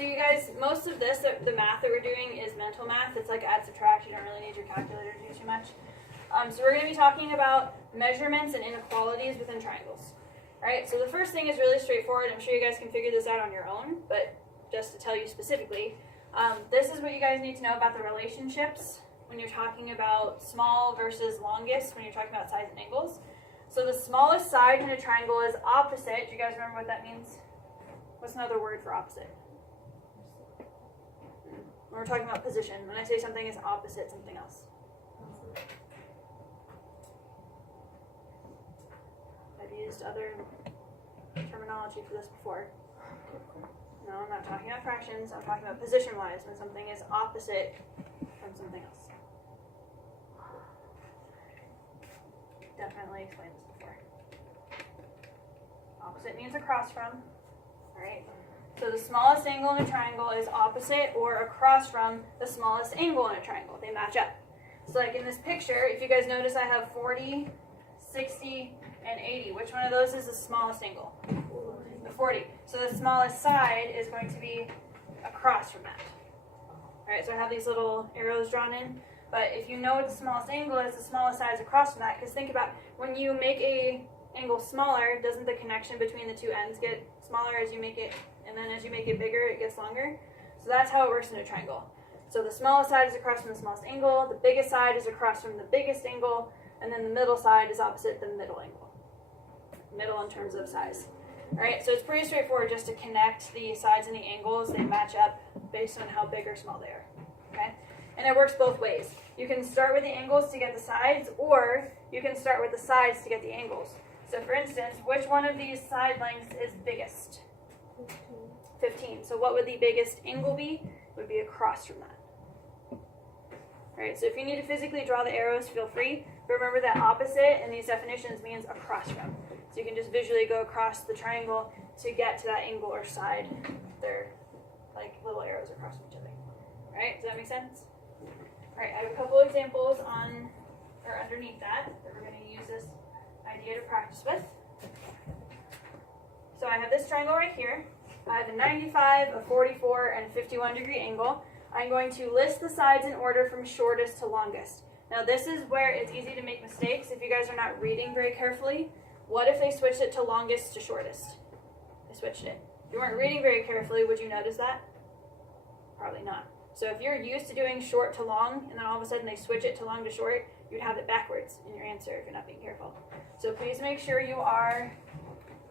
So you guys, most of this, the math that we're doing is mental math. It's like add, subtract. You don't really need your calculator to do too much. So we're going to be talking about measurements and inequalities within triangles. All right, so the first thing is really straightforward. I'm sure you guys can figure this out on your own, but just to tell you specifically, this is what you guys need to know about the relationships when you're talking about small versus longest, when you're talking about sides and angles. So the smallest side in a triangle is opposite. Do you guys remember what that means? What's another word for opposite? When we're talking about position, when I say something is opposite something else. I've used other terminology for this before. No, I'm not talking about fractions. I'm talking about position-wise, when something is opposite from something else. Definitely explained this before. Opposite means across from. All right. So the smallest angle in a triangle is opposite or across from the smallest angle in a triangle. They match up. So like in this picture, if you guys notice, I have 40, 60, and 80. Which one of those is the smallest angle? The 40. So the smallest side is going to be across from that. All right, so I have these little arrows drawn in. But if you know what the smallest angle is, the smallest side is across from that. Because think about when you make a angle smaller, doesn't the connection between the two ends get smaller as you make it, and then as you make it bigger, it gets longer? So that's how it works in a triangle. So the smallest side is across from the smallest angle, the biggest side is across from the biggest angle, and then the middle side is opposite the middle angle. Middle in terms of size. All right, so it's pretty straightforward just to connect the sides and the angles. They match up based on how big or small they are. Okay, and it works both ways. You can start with the angles to get the sides, or you can start with the sides to get the angles. So for instance, which one of these side lengths is biggest? 15. So what would the biggest angle be? It would be across from that. All right, so if you need to physically draw the arrows, feel free. But remember that opposite in these definitions means across from. So you can just visually go across the triangle to get to that angle or side. They're like little arrows across from each other. All right, does that make sense? All right, I have a couple examples on or underneath that we're going to use this idea to practice with. So I have this triangle right here. I have a 95, a 44, and a 51 degree angle. I'm going to list the sides in order from shortest to longest. Now this is where it's easy to make mistakes if you guys are not reading very carefully. What if they switched it to longest to shortest? They switched it. If you weren't reading very carefully, would you notice that? Probably not. So if you're used to doing short to long, and then all of a sudden they switch it to long to short, you'd have it backwards in your answer if you're not being careful. So please make sure you are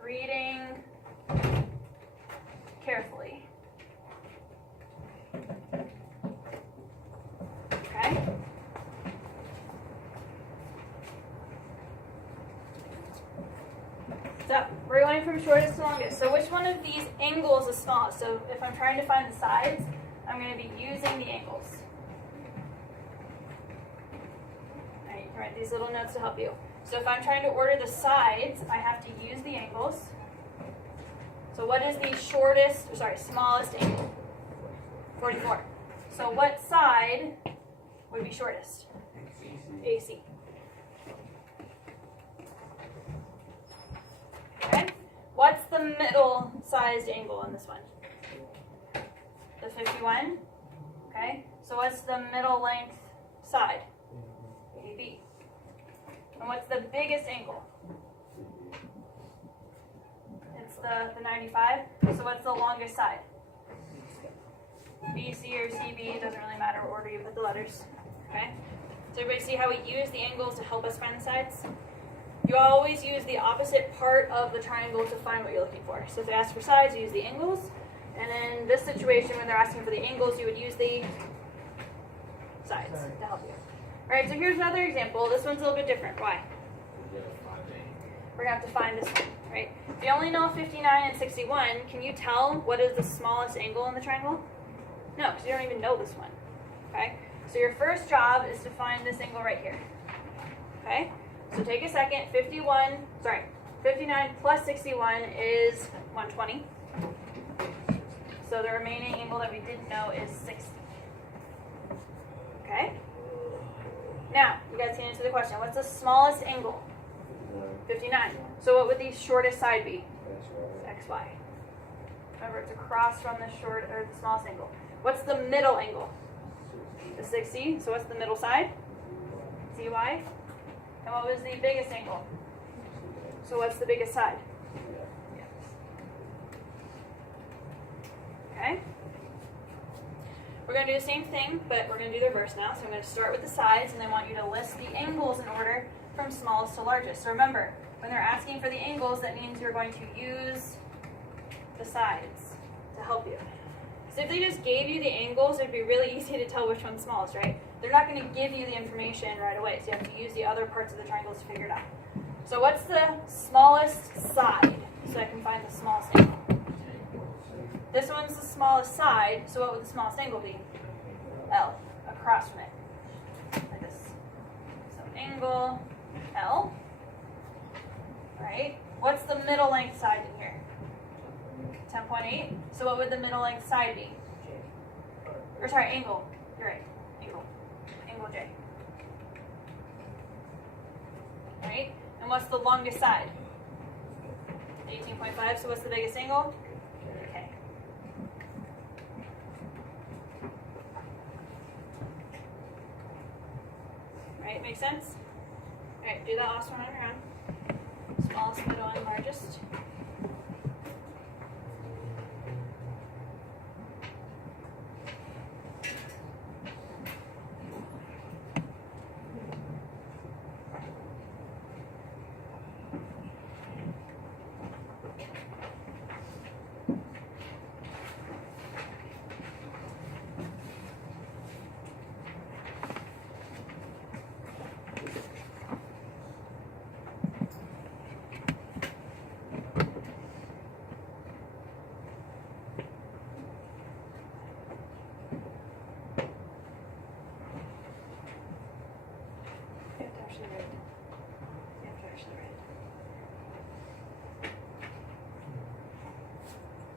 reading carefully. Okay? So we're going from shortest to longest. So which one of these angles is smallest? So if I'm trying to find the sides, I'm going to be using the angles. All right, you can write these little notes to help you. So if I'm trying to order the sides, I have to use the angles. So what is the smallest angle? 44. So what side would be shortest? AC. Okay. What's the middle sized angle in this one? The 51. Okay. So what's the middle length side? AB. And what's the biggest angle? It's the 95. So what's the longest side? BC or CB, it doesn't really matter what order you put the letters. Okay? So everybody see how we use the angles to help us find the sides? You always use the opposite part of the triangle to find what you're looking for. So if they ask for sides, you use the angles. And in this situation, when they're asking for the angles, you would use the sides to help you. All right, so here's another example. This one's a little bit different. Why? We're going to have to find this one, right? If you only know 59 and 61, can you tell what is the smallest angle in the triangle? No, because you don't even know this one, okay? So your first job is to find this angle right here, okay? So take a second, 59 plus 61 is 120. So the remaining angle that we didn't know is 60, okay? Now, you guys can answer the question. What's the smallest angle? 59. So what would the shortest side be? XY. Remember, it's across from the smallest angle. What's the middle angle? The 60. So what's the middle side? CY. And what was the biggest angle? So what's the biggest side? Okay. We're going to do the same thing, but we're going to do the reverse now. So I'm going to start with the sides, and I want you to list the angles in order from smallest to largest. So remember, when they're asking for the angles, that means you're going to use the sides to help you. So if they just gave you the angles, it'd be really easy to tell which one's smallest, right? They're not going to give you the information right away, so you have to use the other parts of the triangles to figure it out. So what's the smallest side? So I can find the smallest angle. This one's the smallest side, so what would the smallest angle be? L, across from it, like this. So angle L, right? What's the middle length side in here? 10.8. So what would the middle length side be? Or sorry, angle. You're right. Angle J. Right? And what's the longest side? 18.5. So what's the biggest angle? K. Right? Make sense? Alright, do that last one on your own. Smallest, middle, and largest.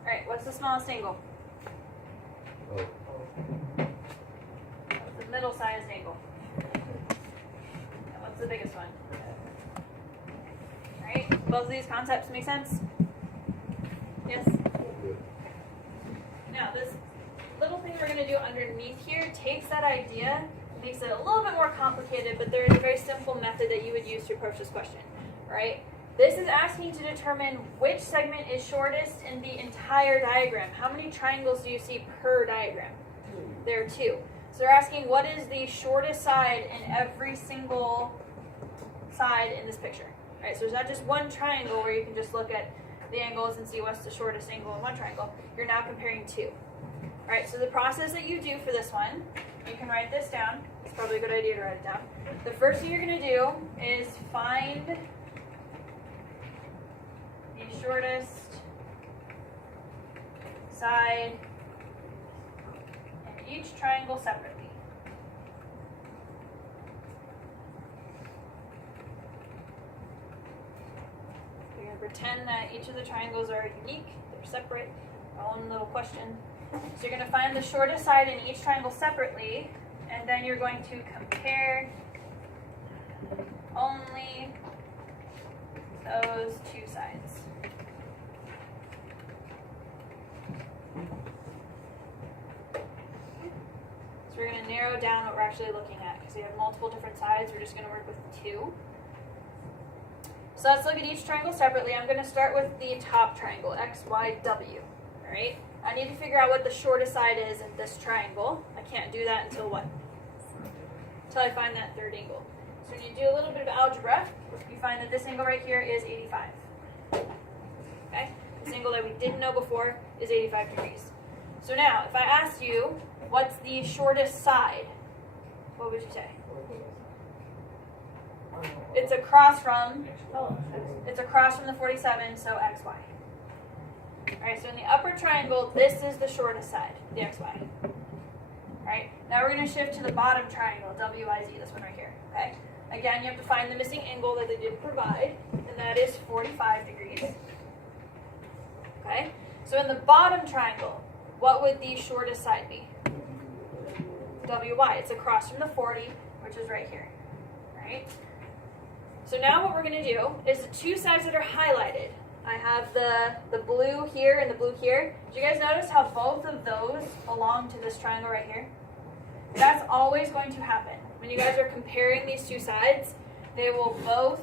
Alright, what's the smallest angle? What's the middle sized angle? And what's the biggest one? Alright, both of these concepts make sense? Yes? Now, this little thing we're going to do underneath here takes that idea, makes it a little bit more complicated, but there is a very simple method that you would use to approach this question. Right? This is asking to determine which segment is shortest in the entire diagram. How many triangles do you see per diagram? There are 2. So they're asking what is the shortest side in every single side in this picture. Right? So there's not just one triangle where you can just look at the angles and see what's the shortest angle in one triangle. You're now comparing 2. Alright, so the process that you do for this one, you can write this down. It's probably a good idea to write it down. The first thing you're going to do is find the shortest side in each triangle separately. You're going to pretend that each of the triangles are unique, they're separate, their own little question. So you're going to find the shortest side in each triangle separately, and then you're going to compare only those 2 sides. So we're going to narrow down what we're actually looking at, because we have multiple different sides. We're just going to work with 2. So let's look at each triangle separately. I'm going to start with the top triangle, X, Y, W. All right? I need to figure out what the shortest side is in this triangle. I can't do that until what? Until I find that third angle. So when you do a little bit of algebra, you find that this angle right here is 85. Okay? This angle that we didn't know before is 85 degrees. So now, if I asked you, what's the shortest side? What would you say? It's across from the 47, so XY. Alright, so in the upper triangle, this is the shortest side, the XY. Alright, now we're going to shift to the bottom triangle, WYZ, this one right here. Okay, again, you have to find the missing angle that they did provide, and that is 45 degrees. Okay, so in the bottom triangle, what would the shortest side be? WY, it's across from the 40, which is right here. Alright, so now what we're going to do is the 2 sides that are highlighted, I have the blue here and the blue here. Did you guys notice how both of those belong to this triangle right here? That's always going to happen. When you guys are comparing these two sides, they will both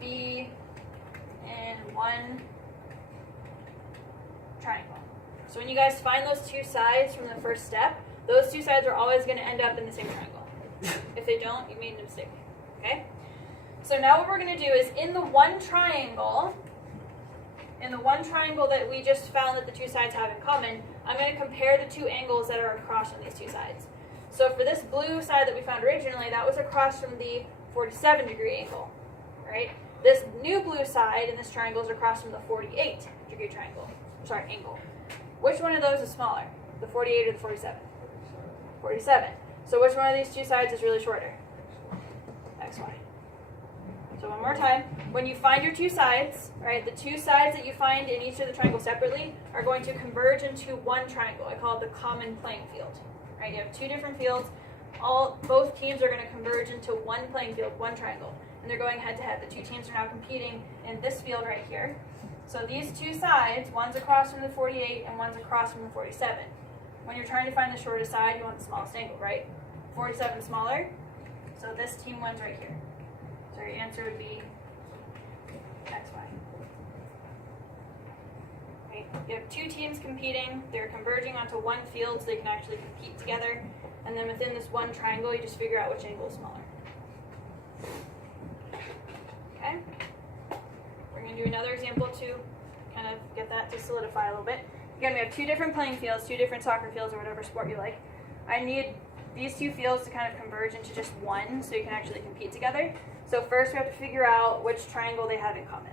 be in one triangle. So when you guys find those two sides from the first step, those two sides are always going to end up in the same triangle. If they don't, you made a mistake. Okay? So now what we're going to do is in the one triangle that we just found that the two sides have in common, I'm going to compare the two angles that are across from these two sides. So for this blue side that we found originally, that was across from the 47-degree angle, right? This new blue side in this triangle is across from the 48-degree angle. Which one of those is smaller, the 48 or the 47? 47. So which one of these two sides is really shorter? XY. So one more time, when you find your two sides, right, the two sides that you find in each of the triangles separately are going to converge into one triangle. I call it the common playing field. Right? You have two different fields. Both teams are going to converge into one playing field, one triangle. And they're going head to head. The two teams are now competing in this field right here. So these two sides, one's across from the 48 and one's across from the 47. When you're trying to find the shortest side, you want the smallest angle, right? 47 smaller, so this team wins right here. So your answer would be XY. Right? You have two teams competing, they're converging onto one field so they can actually compete together. And then within this one triangle, you just figure out which angle is smaller. Okay? We're going to do another example to kind of get that to solidify a little bit. Again, we have two different playing fields, two different soccer fields or whatever sport you like. I need these two fields to kind of converge into just one so you can actually compete together. So first we have to figure out which triangle they have in common.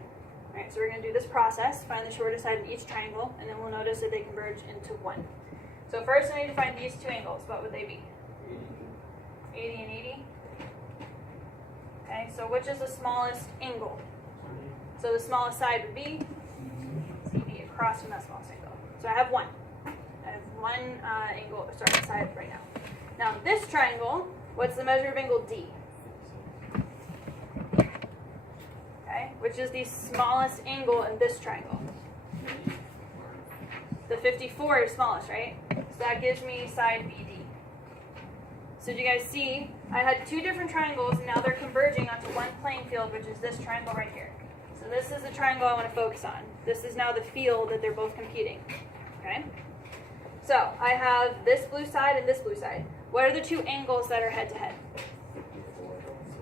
All right, so we're going to do this process, find the shortest side of each triangle, and then we'll notice that they converge into one. So first I need to find these two angles. What would they be? 80 and 80. Okay, so which is the smallest angle? So the smallest side would be CB across from that smallest angle. So I have one. I have one side right now. Now this triangle, what's the measure of angle D? Okay, which is the smallest angle in this triangle? The 54 is smallest, right? So that gives me side BD. So do you guys see? I had two different triangles, and now they're converging onto one playing field, which is this triangle right here. So this is the triangle I want to focus on. This is now the field that they're both competing. Okay? So I have this blue side and this blue side. What are the two angles that are head-to-head?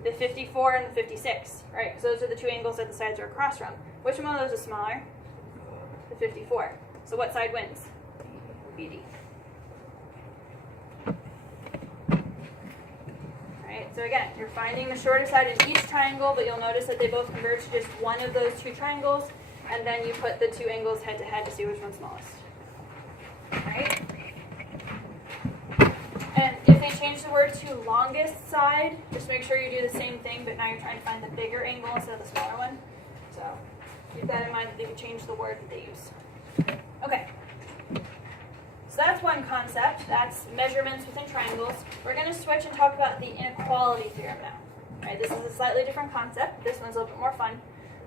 The 54 and the 56, right? So those are the two angles that the sides are across from. Which one of those is smaller? The 54. So what side wins? BD. Alright, so again, you're finding the shortest side in each triangle, but you'll notice that they both converge to just one of those two triangles, and then you put the two angles head-to-head to see which one's smallest. Alright? And if they change the word to longest side, just make sure you do the same thing, but now you're trying to find the bigger angle instead of the smaller one. So keep that in mind that they can change the word that they use. Okay. So that's one concept. That's measurements within triangles. We're going to switch and talk about the inequality theorem now. Right, this is a slightly different concept. This one's a little bit more fun.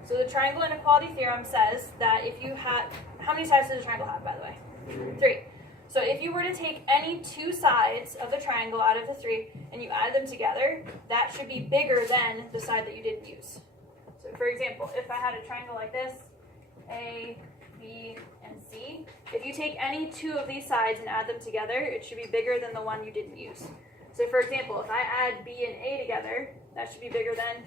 So the triangle inequality theorem says that if you have, how many sides does a triangle have, by the way? 3. So if you were to take any two sides of the triangle out of the 3 and you add them together, that should be bigger than the side that you didn't use. So for example, if I had a triangle like this, A, B, and C, if you take any two of these sides and add them together, it should be bigger than the one you didn't use. So for example, if I add B and A together, that should be bigger than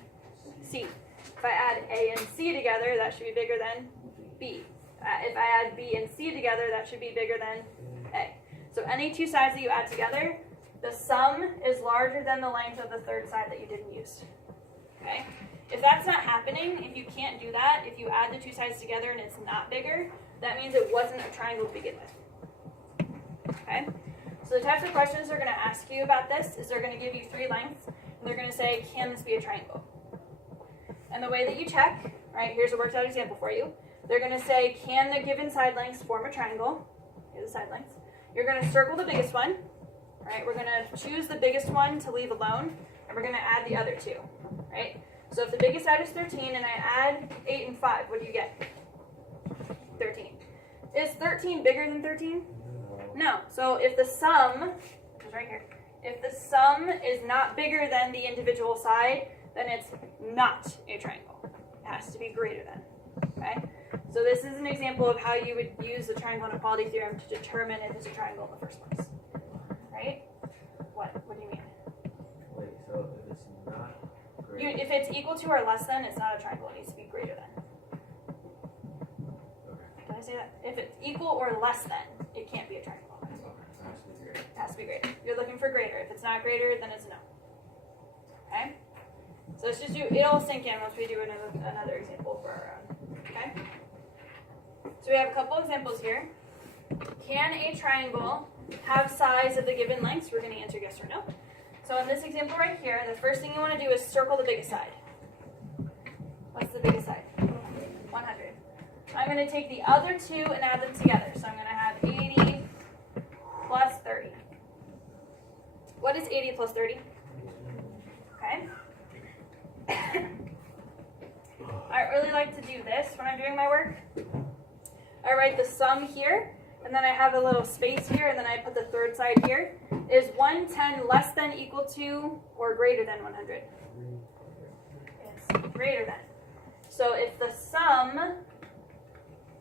C. If I add A and C together, that should be bigger than B. If I add B and C together, that should be bigger than A. So any two sides that you add together, the sum is larger than the length of the third side that you didn't use. Okay? If that's not happening, if you can't do that, if you add the two sides together and it's not bigger, that means it wasn't a triangle to begin with. Okay? So the types of questions they're going to ask you about this is they're going to give you 3 lengths, and they're going to say, can this be a triangle? And the way that you check, right, here's a worked out example for you. They're going to say, can the given side lengths form a triangle? Here's the side lengths. You're going to circle the biggest one. Right? We're going to choose the biggest one to leave alone, and we're going to add the other two. Right? So if the biggest side is 13 and I add 8 and 5, what do you get? 13. Is 13 bigger than 13? No. So if the sum, which is right here, if the sum is not bigger than the individual side, then it's not a triangle. It has to be greater than. Okay? So this is an example of how you would use the triangle inequality theorem to determine if it's a triangle in the first place. Right? What? What do you mean? Wait, so if it's not greater, If it's equal to or less than, it's not a triangle. It needs to be greater than. okay. Did I say that? If it's equal or less than, it can't be a triangle. Okay, it has to be greater. It has to be greater. You're looking for greater. If it's not greater, then it's a no. Okay? So let's just do, it'll sink in once we do another example for our own. Okay? So we have a couple examples here. Can a triangle have sides of the given lengths? We're going to answer yes or no. So in this example right here, the first thing you want to do is circle the biggest side. What's the biggest side? 100. I'm going to take the other two and add them together. So I'm going to have 80 plus 30. What is 80 plus 30? Okay. I really like to do this when I'm doing my work. I write the sum here, and then I have a little space here, and then I put the third side here. Is 110 less than, equal to, or greater than 100? It's greater than. So if the sum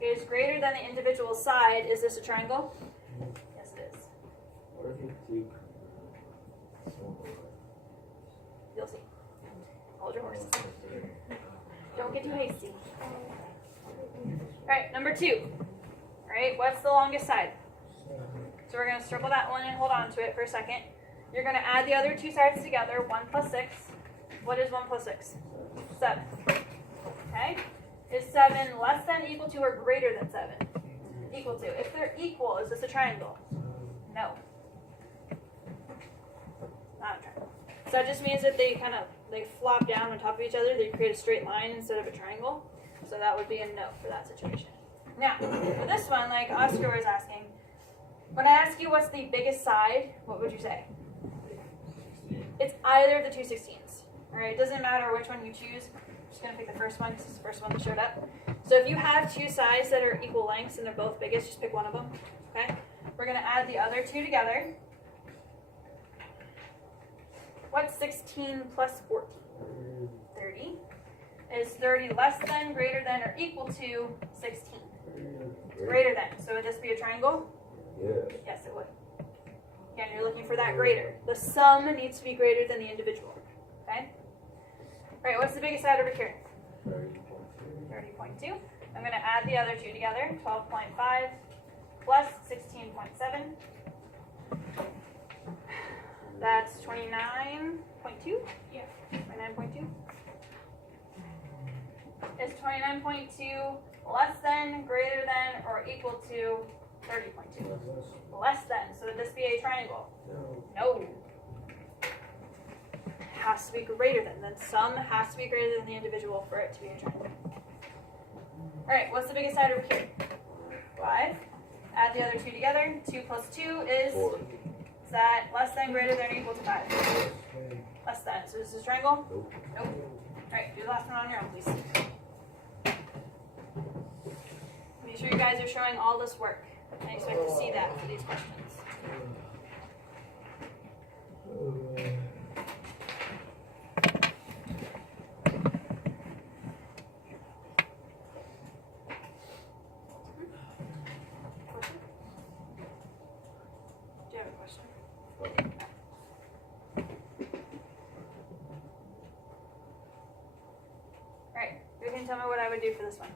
is greater than the individual side, is this a triangle? Yes, it is. What if you take You'll see. Hold your horses. Don't get too hasty. Alright, number 2. Alright, what's the longest side? So we're going to circle that one and hold on to it for a second. You're going to add the other two sides together, 1 plus 6. What is 1 plus 6? 7. Okay? Is 7 less than, equal to, or greater than 7? Equal to. If they're equal, is this a triangle? No. Not a triangle. So that just means that they flop down on top of each other. They create a straight line instead of a triangle. So that would be a no for that situation. Now, for this one, like Oscar was asking, when I ask you what's the biggest side, what would you say? It's either of the two 16s. Alright, it doesn't matter which one you choose. I'm just going to pick the first one because it's the first one that showed up. So if you have two sides that are equal lengths and they're both biggest, just pick one of them. Okay? We're going to add the other two together. What's 16 plus 14? 30. Is 30 less than, greater than, or equal to 16? Greater than. So would this be a triangle? Yes. Yes, it would. Again, you're looking for that greater. The sum needs to be greater than the individual. Okay? Alright, what's the biggest side over here? 30.2. I'm going to add the other two together. 12.5 plus 16.7. That's 29.2? Yeah. 29.2? Is 29.2 less than, greater than, or equal to 30.2? Less than. So would this be a triangle? No. It has to be greater than. Then sum has to be greater than the individual for it to be a triangle. Alright, what's the biggest side over here? 5. Add the other two together. 2 plus 2 is 4. Is that less than, greater than, or equal to 5? Less than. So this is a triangle? Nope. Nope. Alright, do the last one on your own, please. Make sure you guys are showing all this work. I expect to see that for these questions. Question? Do you have a question? Alright, you can tell me what I would do for this one.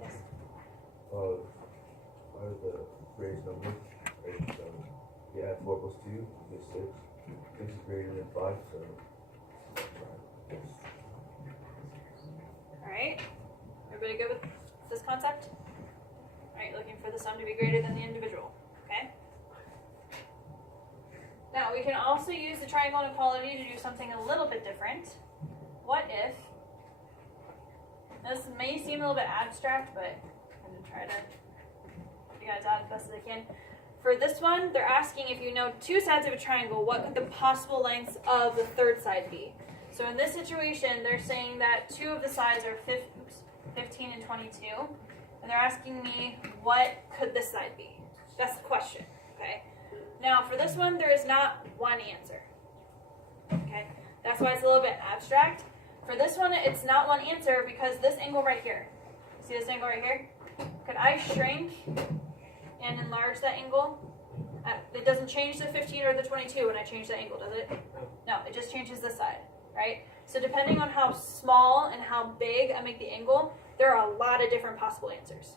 Yes. What are the greatest numbers? You add 4 plus 2, you get 6. 6 is greater than 5, so. Alright. Everybody good with this concept? Alright, looking for the sum to be greater than the individual. Okay? Now, we can also use the triangle inequality to do something a little bit different. What if, this may seem a little bit abstract, but I'm going to try to help you guys out as best as I can. For this one, they're asking if you know two sides of a triangle, what could the possible lengths of the third side be? So in this situation, they're saying that two of the sides are 15 and 22, and they're asking me what could this side be? That's the question, okay? Now for this one, there is not one answer, okay? That's why it's a little bit abstract. For this one, it's not one answer because this angle right here, see this angle right here? Could I shrink and enlarge that angle? It doesn't change the 15 or the 22 when I change the angle, does it? No, it just changes the side, right? So depending on how small and how big I make the angle, there are a lot of different possible answers,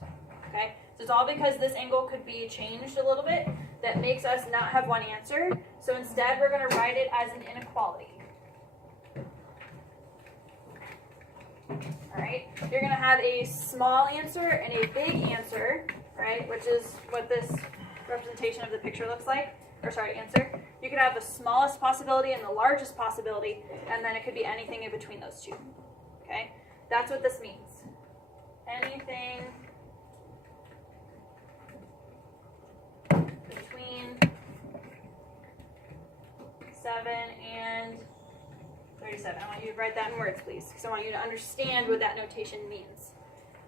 okay? So it's all because this angle could be changed a little bit that makes us not have one answer. So instead, we're going to write it as an inequality. All right, you're going to have a small answer and a big answer, right, which is what this representation of the picture looks like, or sorry, answer. You could have the smallest possibility and the largest possibility, and then it could be anything in between those two, okay? That's what this means. Anything between 7 and 37. I want you to write that in words, please, because I want you to understand what that notation means.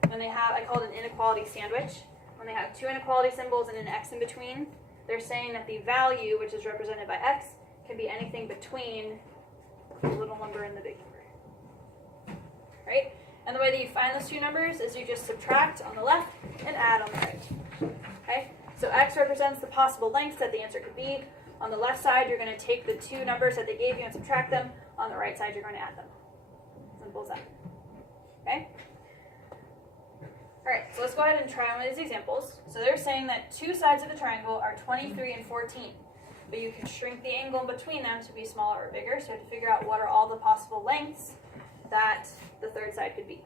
When they have, I call it an inequality sandwich. When they have two inequality symbols and an x in between, they're saying that the value, which is represented by x, can be anything between the little number and the big number. Right? And the way that you find those two numbers is you just subtract on the left and add on the right. Okay? So x represents the possible lengths that the answer could be. On the left side, you're going to take the two numbers that they gave you and subtract them. On the right side, you're going to add them. Simple as that. Okay? All right, so let's go ahead and try one of these examples. So they're saying that two sides of the triangle are 23 and 14, but you can shrink the angle in between them to be smaller or bigger. So you have to figure out what are all the possible lengths that the third side could be.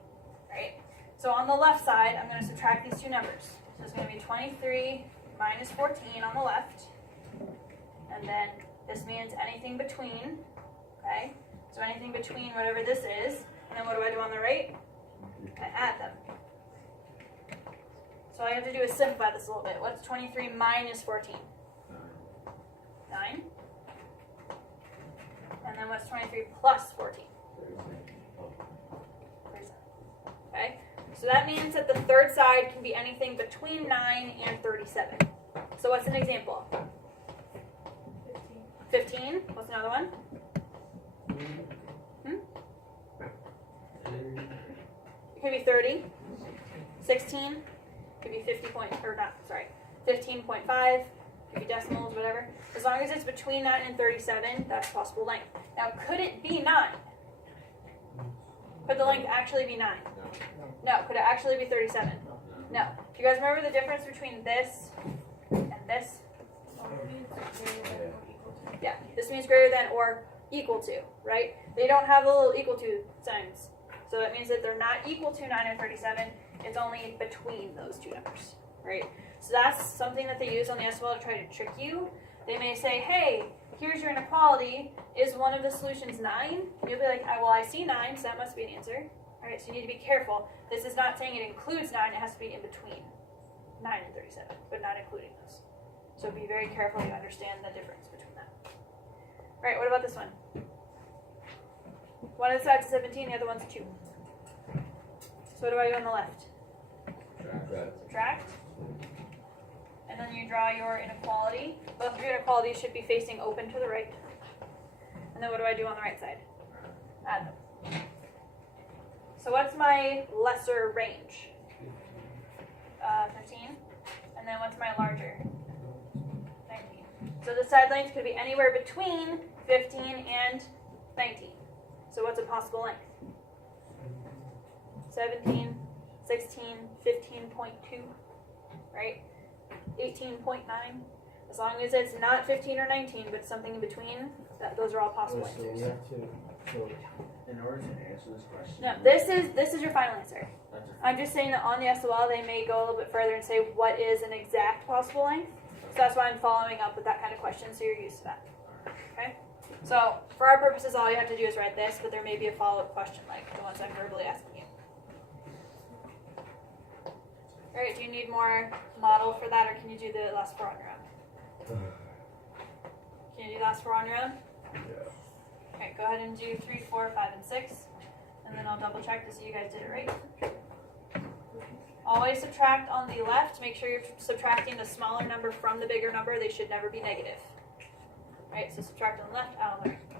Right? So on the left side, I'm going to subtract these two numbers. So it's going to be 23 minus 14 on the left. And then this means anything between, okay? So anything between whatever this is. And then what do I do on the right? I add them. So all I have to do is simplify this a little bit. What's 23 minus 14? 9. And then what's 23 plus 14? 37. Okay? So that means that the third side can be anything between 9 and 37. So what's an example? 15. What's another one? It could be 30. 16. Could be 15.5. Could be decimals, whatever. As long as it's between 9 and 37, that's possible length. Now, could it be 9? Could the length actually be 9? No. Could it actually be 37? No. Do you guys remember the difference between this and this? Yeah, this means greater than or equal to, right? They don't have the little equal to signs. So that means that they're not equal to 9 and 37. It's only between those two numbers, right? So that's something that they use on the SOL to try to trick you. They may say, hey, here's your inequality. Is one of the solutions 9? You'll be like, well, I see 9, so that must be an answer. All right, so you need to be careful. This is not saying it includes 9. It has to be in between 9 and 37, but not including those. So be very careful you understand the difference between that. All right, what about this one? One of the sides is 17, the other one's 2. So what do I do on the left? Subtract. And then you draw your inequality. Both of your inequalities should be facing open to the right. And then what do I do on the right side? Add them. So what's my lesser range? 15. And then what's my larger? 19. So the side length could be anywhere between 15 and 19. So what's a possible length? 17, 16, 15.2, right? 18.9. As long as it's not 15 or 19, but something in between, those are all possible answers. So in order to answer this question, No, this is your final answer. I'm just saying that on the SOL they may go a little bit further and say what is an exact possible length. So that's why I'm following up with that kind of question, so you're used to that. Okay? So for our purposes, all you have to do is write this, but there may be a follow-up question like the ones I'm verbally asking you. All right, do you need more model for that, or can you do the last 4 on your own? Can you do the last 4 on your own? Yeah. Alright, go ahead and do 3, 4, 5, and 6. And then I'll double check to see you guys did it right. Always subtract on the left. Make sure you're subtracting the smaller number from the bigger number. They should never be negative. Alright, so subtract on the left, out on the right.